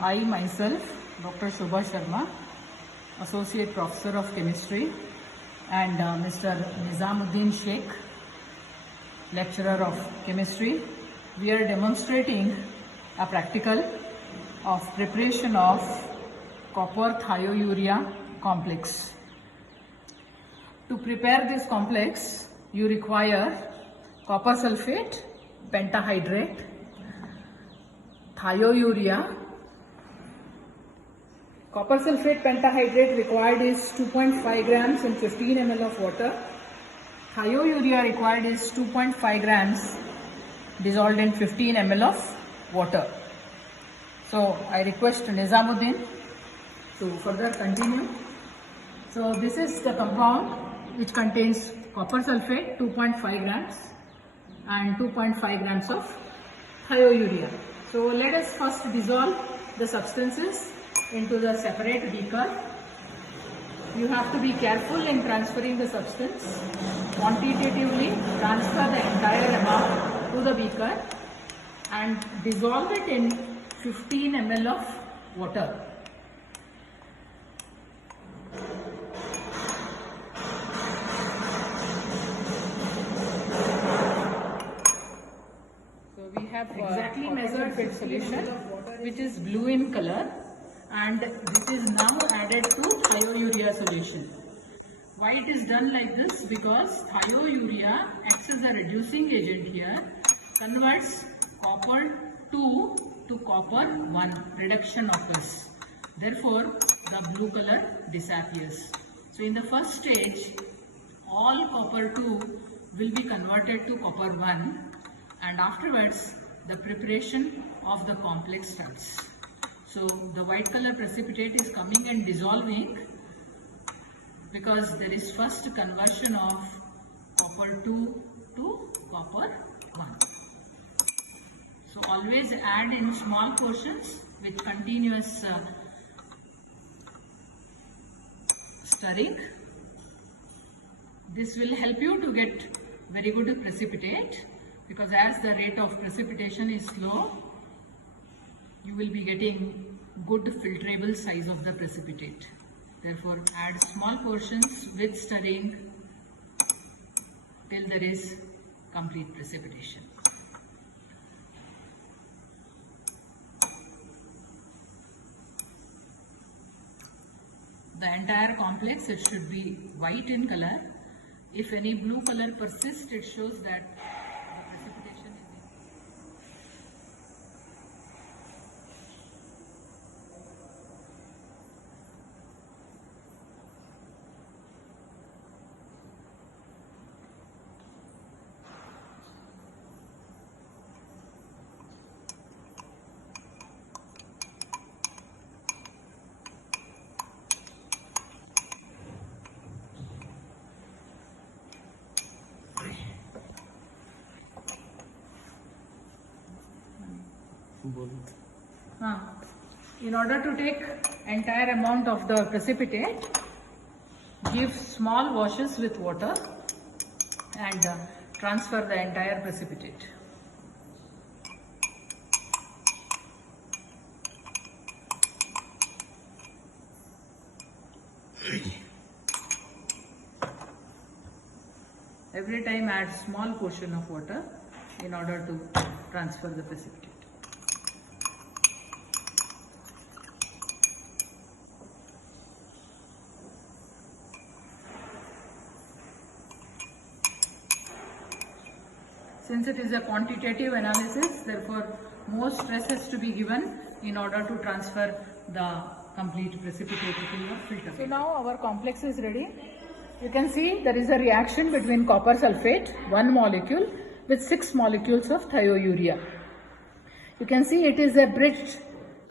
I myself, Dr. Shobha Sharma, Associate Professor of Chemistry, and Mr. Nizamuddin Sheikh, Lecturer of Chemistry, we are demonstrating a practical of preparation of copper thiourea complex. To prepare this complex, you require copper sulfate, pentahydrate, thiourea. Copper sulfate pentahydrate required is 2.5 grams in 15 ml of water. Thiourea required is 2.5 grams dissolved in 15 ml of water. So I request Nizamuddin to further continue. So this is the compound which contains copper sulfate 2.5 grams and 2.5 grams of thiourea. So let us first dissolve the substances into the separate beaker. You have to be careful in transferring the substance. Quantitatively transfer the entire amount to the beaker and dissolve it in 15 ml of water. So we have exactly measured its solution, which is blue in color, and this is now added to thiourea solution. Why it is done like this? Because thiourea acts as a reducing agent here, converts copper 2 to copper 1, reduction occurs. Therefore, the blue color disappears. So in the first stage, all copper 2 will be converted to copper 1, and afterwards the preparation of the complex starts. So the white color precipitate is coming and dissolving because there is first conversion of copper 2 to copper 1. So always add in small portions with continuous stirring. This will help you to get very good precipitate, because as the rate of precipitation is slow, you will be getting good filtrable size of the precipitate. Therefore, add small portions with stirring till there is complete precipitation. The entire complex, it should be white in color. If any blue color persists, it shows that the precipitation is in. In order to take entire amount of the precipitate, give small washes with water and transfer the entire precipitate. Every time add small portion of water in order to transfer the precipitate. Since it is a quantitative analysis, therefore more stress has to be given in order to transfer the complete precipitate to your filter. So now our complex is ready. You can see there is a reaction between copper sulfate, 1 molecule, with 6 molecules of thiourea. You can see it is a bridged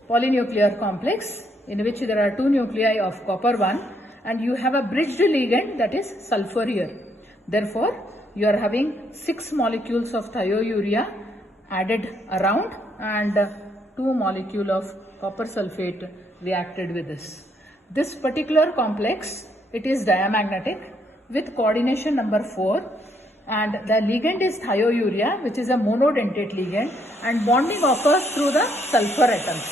polynuclear complex in which there are 2 nuclei of copper 1, and you have a bridged ligand, that is sulfur here. Therefore, you are having 6 molecules of thiourea added around and 2 molecule of copper sulfate reacted with this. This particular complex, it is diamagnetic with coordination number 4, and the ligand is thiourea, which is a monodentate ligand, and bonding occurs through the sulfur atoms.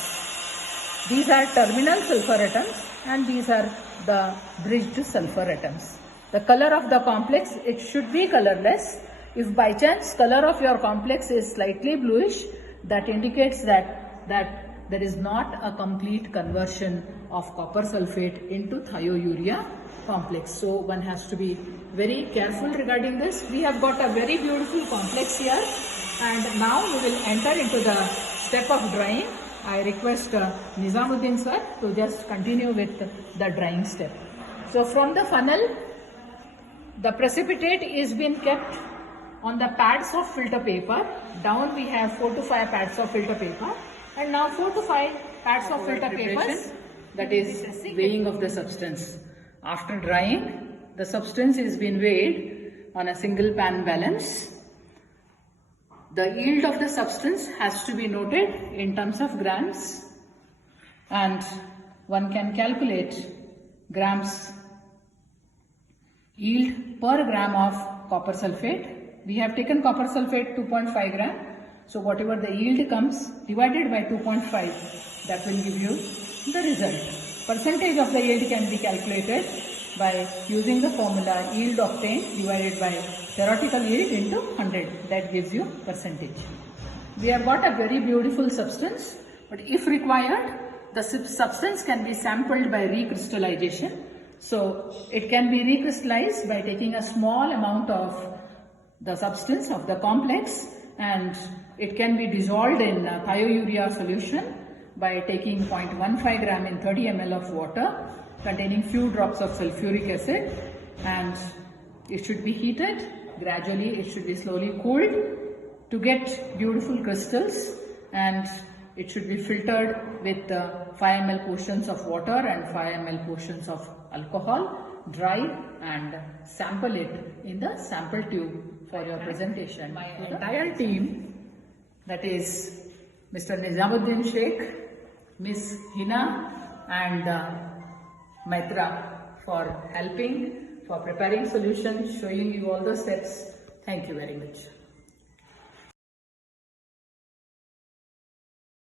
These are terminal sulfur atoms and these are the bridged sulfur atoms. The color of the complex, it should be colorless. If by chance color of your complex is slightly bluish, that indicates that there is not a complete conversion of copper sulfate into thiourea complex. So one has to be very careful regarding this. We have got a very beautiful complex here, and now we will enter into the step of drying. I request Nizamuddin sir to just continue with the drying step. So from the funnel, the precipitate is being kept on the pads of filter paper. Down we have 4 to 5 pads of filter paper, and now 4 to 5 pads of filter papers, that is weighing of the substance. After drying, the substance is being weighed on a single pan balance. The yield of the substance has to be noted in terms of grams, and one can calculate grams yield per gram of copper sulfate. We have taken copper sulfate 2.5 gram. So whatever the yield comes divided by 2.5, that will give you the result. Percentage of the yield can be calculated by using the formula yield obtained divided by theoretical yield into 100. That gives you percentage. We have got a very beautiful substance, but if required, the substance can be sampled by recrystallization. So it can be recrystallized by taking a small amount of the substance of the complex, and it can be dissolved in thiourea solution by taking 0.15 gram in 30 ml of water containing few drops of sulfuric acid, and it should be heated gradually. It should be slowly cooled to get beautiful crystals, and it should be filtered with 5 ml portions of water and 5 ml portions of alcohol, dried, and sample it in the sample tube for your presentation. My entire team, that is Mr. Nizamuddin Sheikh, Miss Hina, and Maitra, for helping, for preparing solutions, showing you all the steps. Thank you very much.